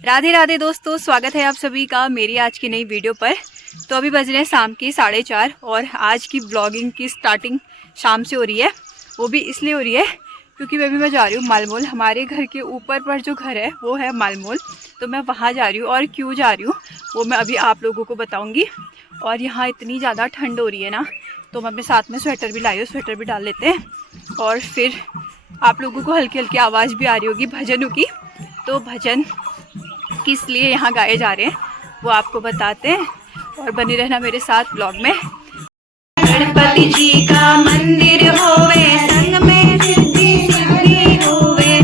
राधे राधे दोस्तों, स्वागत है आप सभी का मेरी आज की नई वीडियो पर। तो अभी बज रहे हैं शाम के 4:30 और आज की ब्लॉगिंग की स्टार्टिंग शाम से हो रही है। वो भी इसलिए हो रही है क्योंकि मैं जा रही हूँ मालमोल। हमारे घर के ऊपर पर जो घर है वो है मालमोल, तो मैं वहाँ जा रही हूँ। और क्यों जा रही हूँ वो मैं अभी आप लोगों को बताऊँगी। और यहाँ इतनी ज़्यादा ठंड हो रही है ना, तो मैं अपने साथ में स्वेटर भी लाई हूँ, स्वेटर भी डाल लेते हैं। और फिर आप लोगों को हल्की हल्की आवाज़ भी आ रही होगी भजनों की, तो भजन किस लिए यहाँ गाए जा रहे हैं वो आपको बताते हैं और बने रहना मेरे साथ ब्लॉग में। गणपति जी का मंदिर होवे, संग में सिद्धि सिद्धि होवे,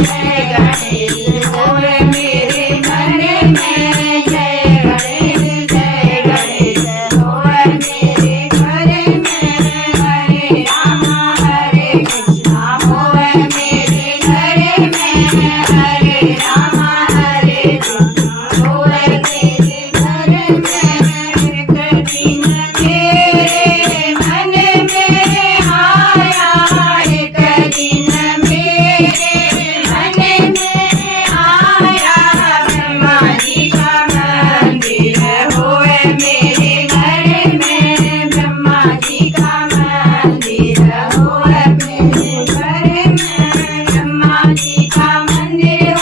जय गणेश होवे मेरे मन में, जय गणेश होवे मेरे घर में, हरे रामा हरे कृष्णा होवे मेरे घर में, हरे रामा हरे कृष्णा होवे मेरे घर में। मंदिर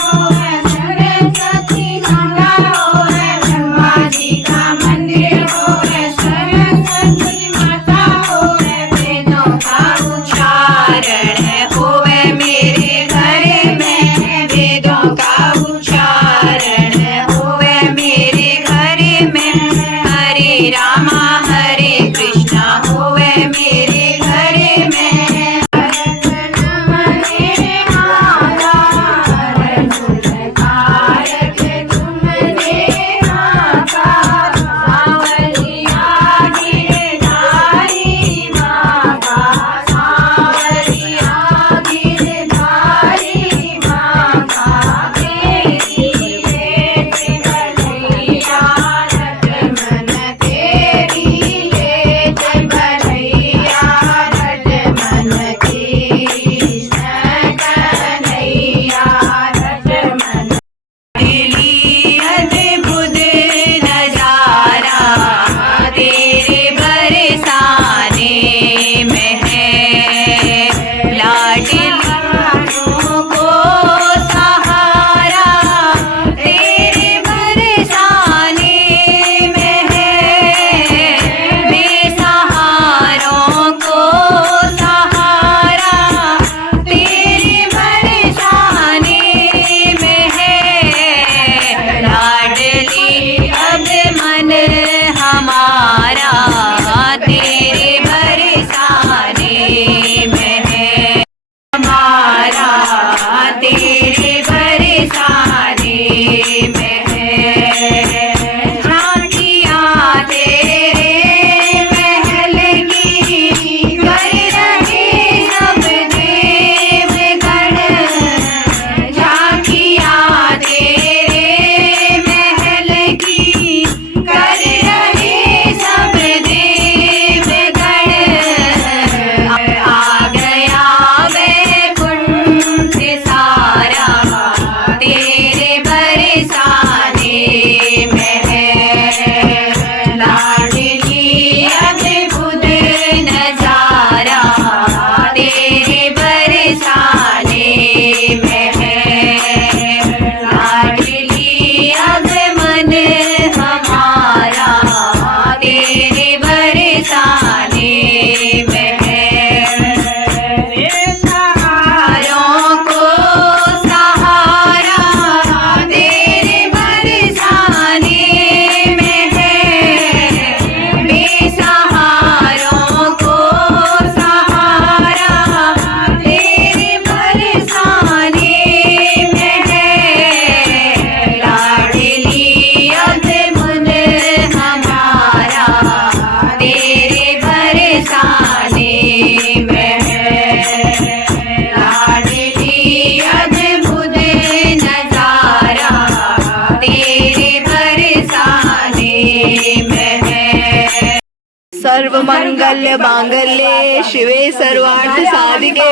सर्व मंगल मांगल्ये शिवे सर्वार्थ साधिके।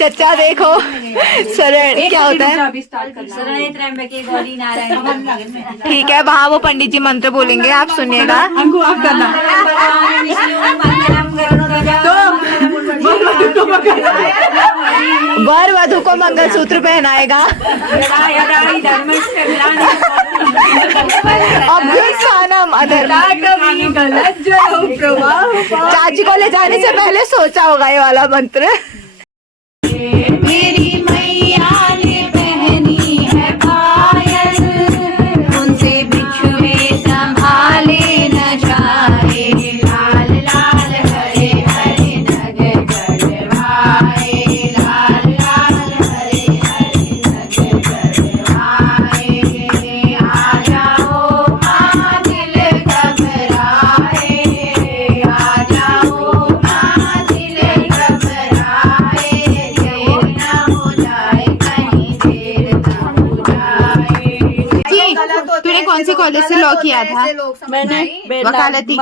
चचा देखो शरण क्या होता है? ठीक है, वहाँ वो पंडित जी मंत्र बोलेंगे, आप सुनिएगा। वर वधु को मंगलसूत्र पहनाएगा। अभ्युत्थानम चाची को ले जाने से पहले सोचा होगा ये वाला मंत्र। मेरी मैया ने पहनी है पायल, उनसे बिछुए संभाले न जाए। लाल लाल हरे हरे नग गढ़वाए, लाल लाल हरे हरे नग गढ़वाए। आ जाओ माँ दिल घबराए, आ जाओ माँ दिल घबराए। देर न हो जाए, कहीं देर न हो जाए। जी, तूने कौन से कॉलेज से लॉ किया था? मैंने वकालती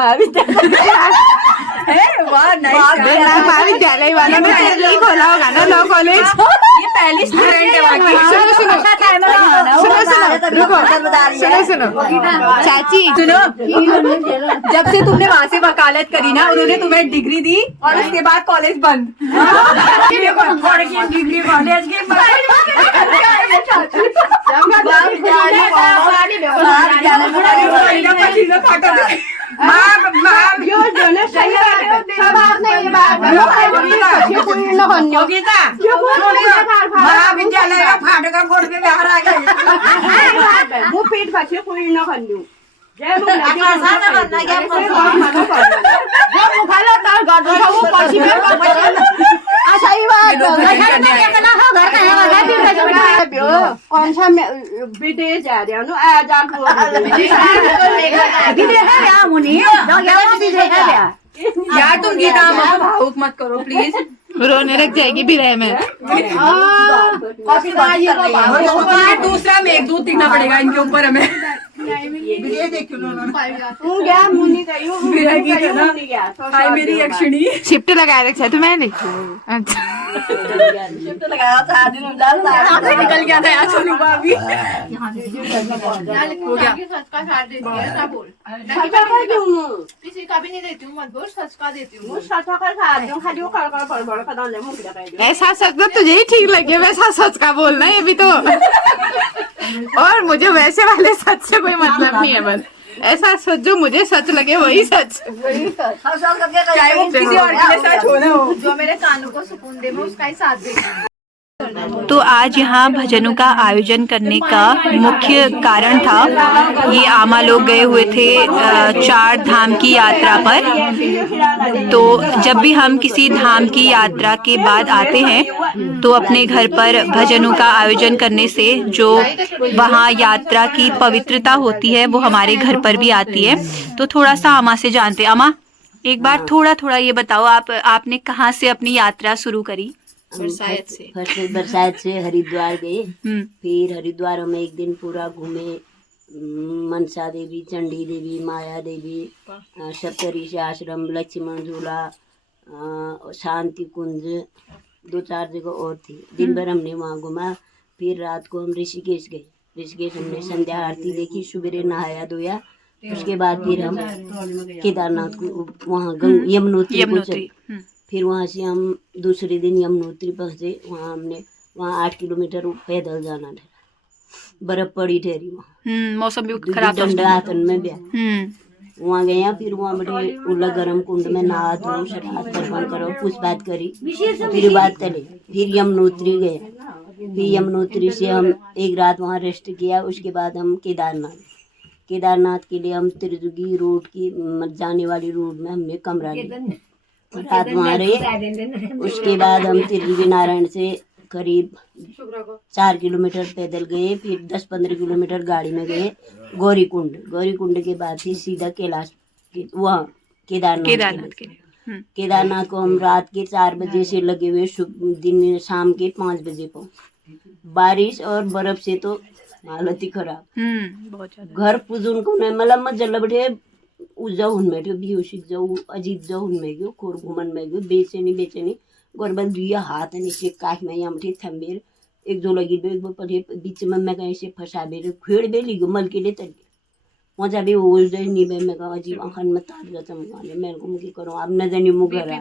महाविद्यालय वाला में तेरे लिए खोला होगा ना लॉ कॉलेज। ये पहली स्टूडेंट है। सुनो चाची, सुनो, जब से तुमने वहाँ से वकालत करी ना, उन्होंने तुम्हें डिग्री दी और उसके बाद कॉलेज बंद। डिग्री कॉलेज की महाविद्यालय फाटका फोड़ के बाहर आ गए। वो पेट पाछे कोई न खंडू कौन सा विदेश जा रहे हो? यार तुम गीता भावुक मत करो प्लीज, रोने लग जाएगी बिरह में। दूसरा मेघदूत दिखना पड़ेगा इनके ऊपर हमें। मेरी यक्षिणी शिफ्ट लगाया रखा है तो मैंने शिफ्ट लगाया था, निकल गया था यार सोनू भाभी। हो गया किसी का भी नहीं देती हूँ, मत बोल, सच का देती हूँ। ऐसा सच तो तुझे ही ठीक लगे, वैसा सच का बोलना है भी तो। और मुझे वैसे वाले सच से कोई मतलब नहीं है, बस ऐसा सच जो मुझे सच लगे वही सच। चाहे वो किसी और के साथ हो ना हो, जो मेरे कानों को सुकून दे मैं उसका ही साथ देती। तो आज यहाँ भजनों का आयोजन करने का मुख्य कारण था, ये आमा लोग गए हुए थे 4 धाम की यात्रा पर। तो जब भी हम किसी धाम की यात्रा के बाद आते हैं तो अपने घर पर भजनों का आयोजन करने से जो वहाँ यात्रा की पवित्रता होती है वो हमारे घर पर भी आती है। तो थोड़ा सा आमा से जानते। आमा, एक बार थोड़ा ये बताओ, आपने कहाँ से अपनी यात्रा शुरू करी? बरसात से हरिद्वार गए, फिर हरिद्वार में एक दिन पूरा घूमे। मनसा देवी, चंडी देवी, माया देवी, सप्तऋषि आश्रम, लक्ष्मण झूला, शांति कुंज, 2-4 जगह और थी। दिन भर हमने वहाँ घूमा। फिर रात को हम ऋषिकेश गए। ऋषिकेश हमने संध्या आरती देखी, सुबह नहाया धोया। उसके बाद फिर हम केदारनाथ को, वहाँ यमुनोत्री। फिर वहाँ से हम दूसरे दिन यमुनोत्री पहुँचे। वहाँ 8 किलोमीटर पैदल जाना था, बर्फ पड़ी ठहरी वहाँ। मौसम भी खराब था। आतन में भी वहाँ गया। फिर वहाँ बड़े उला गर्म कुंड में नहा धो, शराब तर्पण करो, पूछ बात करी, फिर बात चले। फिर यमुनोत्री गए। फिर यमुनोत्री से हम एक रात वहाँ रेस्ट किया। उसके बाद हम केदारनाथ के लिए हम त्रिजुगी रोड की जाने वाली रोड में हमने कमरा लिया, रात वहाँ रहे। उसके बाद हम त्रिजुगी नारायण से करीब 4 किलोमीटर पैदल गए। फिर 10-15 किलोमीटर गाड़ी में गए गौरी कुंड के बाद फिर सीधा कैलाश वहाँ केदारनाथ के लिए। केदारनाथ को हम रात के 4 बजे से लगे हुए दिन शाम के 5 बजे पहुँचे। बारिश और बर्फ से तो हालत ही खराब, बहुत ज्यादा। घर पुजुन को मतलब जल बैठे उजाऊन में जो बेहोशिक जाऊ अजीब जाऊन में गयो खोर घुमन में गयो बेचैनी गोरबल दुया हाथ नीचे काख में यमठी थंबेर एक दो लगी दो एक पड़े बीच में मैं कहीं से फंसा बेर खेड़ बे लिगो मल के ले तल मजा भी हो जाए नहीं बे मैं कहा अजीब आंखन में तार जाता मैं मेरे को मुझे करो अब न जानी मुगरा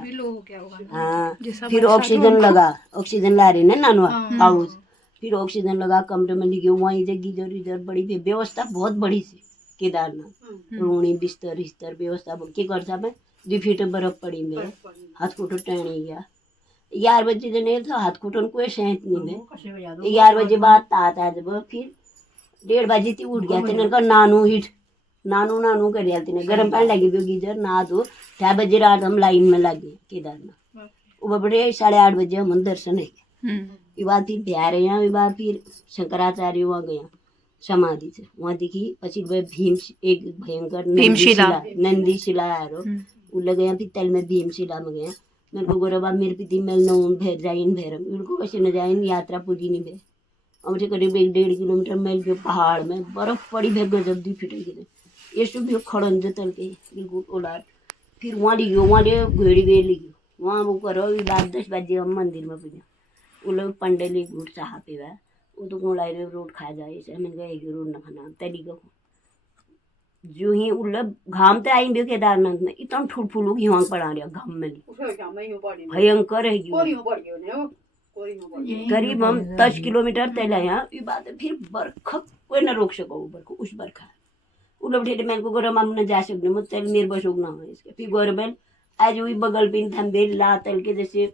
हाँ फिर ऑक्सीजन ला रही ना नानवा हाउस फिर ऑक्सीजन लगा कमरे में लिखे वहीं से गीजर इधर बड़ी व्यवस्था बहुत बड़ी सी केदारनाथ रोणी बिस्तर व्यवस्था के कर सा मैं 2 फीट बर्फ पड़ी में हाथ फोटो टहनी गया 11 बजे जने तो हाथ खोटन कोई सहत नहीं में 11 बजे बाद तात आ जब फिर 1:30 बजे ती उठ गया तेने का नानू नानू कर ने गरम पानी लगी भी गीजर ना दो 2 बजे रात हम लाइन में लगे केदारनाथ वो बड़े 8:30 बजे हम दर्शन है ये बात फिर बिहार यहाँ बार फिर शंकराचार्य वहाँ गया समाधि से वहाँ देखी पची भीम एक भयंकर नंदी शिला आरो उल्ला गया फिर तल में भीम शिला में गया मेरे को गोरबा मेरे पिती मेल नौन भेर जाइन भेरम इनको कैसे न जाइन यात्रा पूरी नहीं भे मुझे करीब 1.5 किलोमीटर मेल के पहाड़ में बर्फ पड़ी भे गजब 2 फीट की ये सब भी खड़न जो तल के बिल्कुल ओलाट फिर वहाँ लिखियो वहाँ ले घोड़ी वे लिखियो वहाँ वो करो 10 बजे हम मंदिर में पूजा वो लोग पंडे ले घूट चाह पे वह वो तो कौन लाई रोड खा जाए ऐसे मैंने कहा एक रोड न खाना तरीका जो ही उल्लब घाम ते आई भी केदारनाथ में इतना ठुल लोग हिवांग पड़ा रहा घाम में भयंकर है करीब हम 10 किलोमीटर तैला यहाँ ये बात है फिर बरखा कोई ना रोक सको ऊपर उस बरखा उल्लब ठेठे मैंने को गोरम हम न जा सकने मुझ तल मेरे बस ना हो इसके फिर गोरबल आज वही बगल पिन थम्बे ला तल के जैसे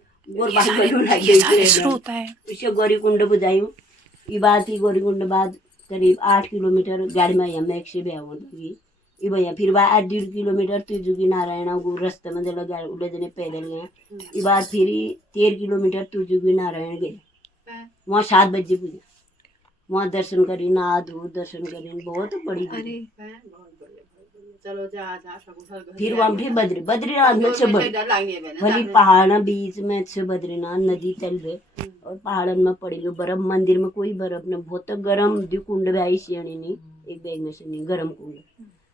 उसे गौरी कुंड बुझायूं ये बात ही गौरी कुंड बाद करीब 8 किलोमीटर गाड़ी में यहाँ एक से ब्याह लगी ये भैया फिर वह 8.5 किलोमीटर तुजुकी नारायण रास्ते में लगा उड़े जने पैदल गए ये बात फिर 13 किलोमीटर तुजुकी नारायण गए वहाँ 7 बजे पूजा वहाँ दर्शन करी नहा धो दर्शन करी बहुत बड़ी फिर वहाँ फिर बद्रीनाथ में से भली पहाड़ बीच में से बद्रीनाथ नदी चल रहे और पहाड़न में पड़ी जो बर्फ मंदिर में कोई बर्फ नहीं बहुत गर्म जो कुंड में आई सियाणी नहीं एक बैग में से नहीं गर्म कुंड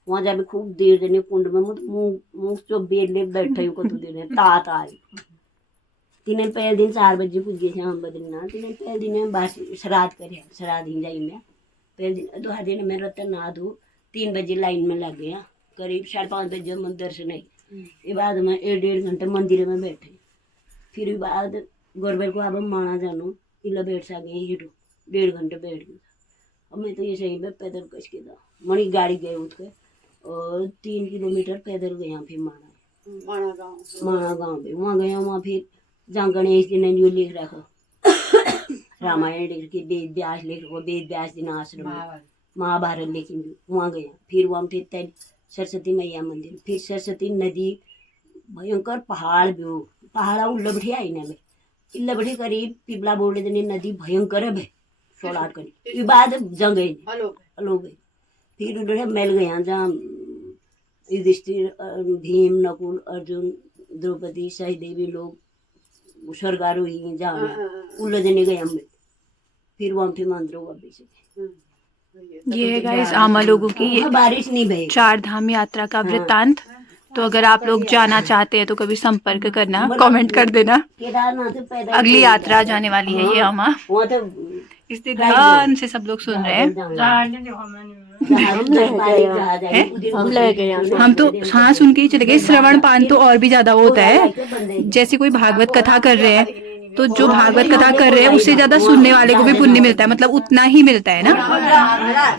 वहाँ जाके खूब देर देने कुंड में मुँह चो बेल ले बैठे को तो देने तात आई तीन पहले दिन 4 बजे पूछ गए थे हम बद्रीनाथ तीन पहले दिन बस श्राद्ध करे श्राद्ध ही जाई में पहले दिन 2 दिन में रतन नहा धो 3 बजे लाइन में लग गया करीब 5:30 बजे हम दर्शन है ये बाद में 1.5 घंटे मंदिर में बैठे फिर बाद गोरबल को अब हम माना जानो इला बैठ सके हिटो 1.5 घंटे बैठ गया अब मैं तो ये सही में पैदल कस के था मणि गाड़ी गए उठ के और 3 किलोमीटर पैदल गया फिर माना गाँव पे वहाँ गया वहाँ फिर जहाँ गणेश जी ने जो लिख रखा रामायण लिख के वेद व्यास लिख रखो वेद व्यास दिन आश्रम महाभारत लेकिन वहाँ गया फिर वहाँ फिर सरस्वती मैया मंदिर फिर सरस्वती नदी भयंकर पहाड़ भी पहाड़ा उल्लबढ़े आई ना में इल्लबढ़े करीब पिपला बोर्ड ने नदी भयंकर है 16 करीब ये बाद जंग गई हलो गई फिर उधर मिल गया जहाँ युधिष्ठिर भीम नकुल अर्जुन द्रौपदी सहदेवी लोग स्वर्गारोही जहाँ उल्लजने गए हम फिर वहाँ फिर मंदिरों वापिस ये है गाइस आमा लोगों की बारिश नहीं भई 4 धाम यात्रा का वृत्तांत। तो अगर आप लोग जाना चाहते हैं तो कभी संपर्क करना, कमेंट कर देना। अगली यात्रा जाने वाली है ये आमा, इसलिए ध्यान से सब लोग सुन रहे हैं। हम तो हाँ सुन के ही चले गए। श्रवण पान तो और भी ज्यादा होता है, जैसे कोई भागवत कथा कर रहे हैं तो जो भागवत कथा कर रहे हैं उससे ज्यादा सुनने वाले को भी पुण्य मिलता है, मतलब उतना ही मिलता है ना।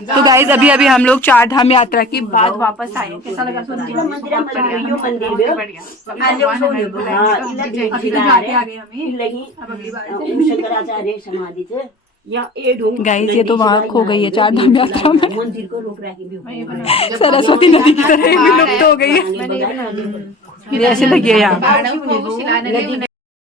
तो गाइज अभी अभी हम लोग 4 धाम यात्रा के बाद वापस आए। कैसा लगा सुन के? गाइज ये तो वहाँ खो गई है 4 धाम यात्रा में, सरस्वती नदी की तरह विलुप्त हो गई है, ऐसे लगी है यहाँ।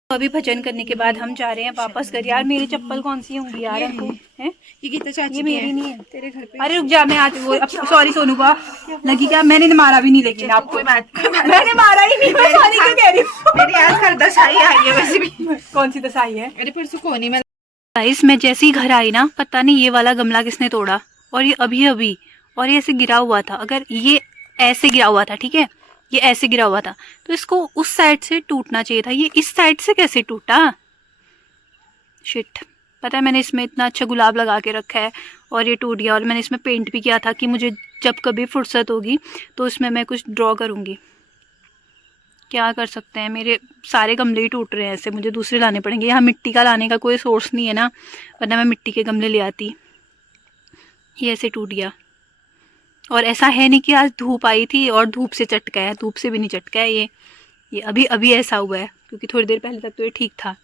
तो अभी भजन करने के बाद हम जा रहे हैं वापस घर। यार मेरी चप्पल कौन सी होंगी यार हमको हैं? ये गीता चाची, ये मेरी नहीं है, तेरे घर पे। अरे रुक जा, मैं आज वो सॉरी सोनू का लगी क्या, मैंने मारा भी नहीं, लेकिन आपको कोई बात मैंने मारा ही नहीं, मैं सॉरी क्यों कह रही हूँ। मेरी आजकल दशाई आई है वैसे भी। कौन सी दशाई है? अरे परसों को नहीं। गाइस मैं जैसे ही घर आई ना, पता नहीं ये वाला गमला किसने तोड़ा, और ये अभी अभी, और ये ऐसे गिरा हुआ था। अगर ये ऐसे गिरा हुआ था, ठीक है, ये ऐसे गिरा हुआ था, तो इसको उस साइड से टूटना चाहिए था, ये इस साइड से कैसे टूटा? शिट। पता है मैंने इसमें इतना अच्छा गुलाब लगा के रखा है और ये टूट गया। और मैंने इसमें पेंट भी किया था कि मुझे जब कभी फुर्सत होगी तो इसमें मैं कुछ ड्रॉ करूँगी। क्या कर सकते हैं, मेरे सारे गमले ही टूट रहे हैं ऐसे, मुझे दूसरे लाने पड़ेंगे। यहाँ मिट्टी का लाने का कोई सोर्स नहीं है ना, वरना मैं मिट्टी के गमले ले आती। ये ऐसे टूट गया। और ऐसा है नहीं कि आज धूप आई थी और धूप से चटका है, धूप से भी नहीं चटका है ये अभी अभी ऐसा हुआ है, क्योंकि थोड़ी देर पहले तक तो ये ठीक था।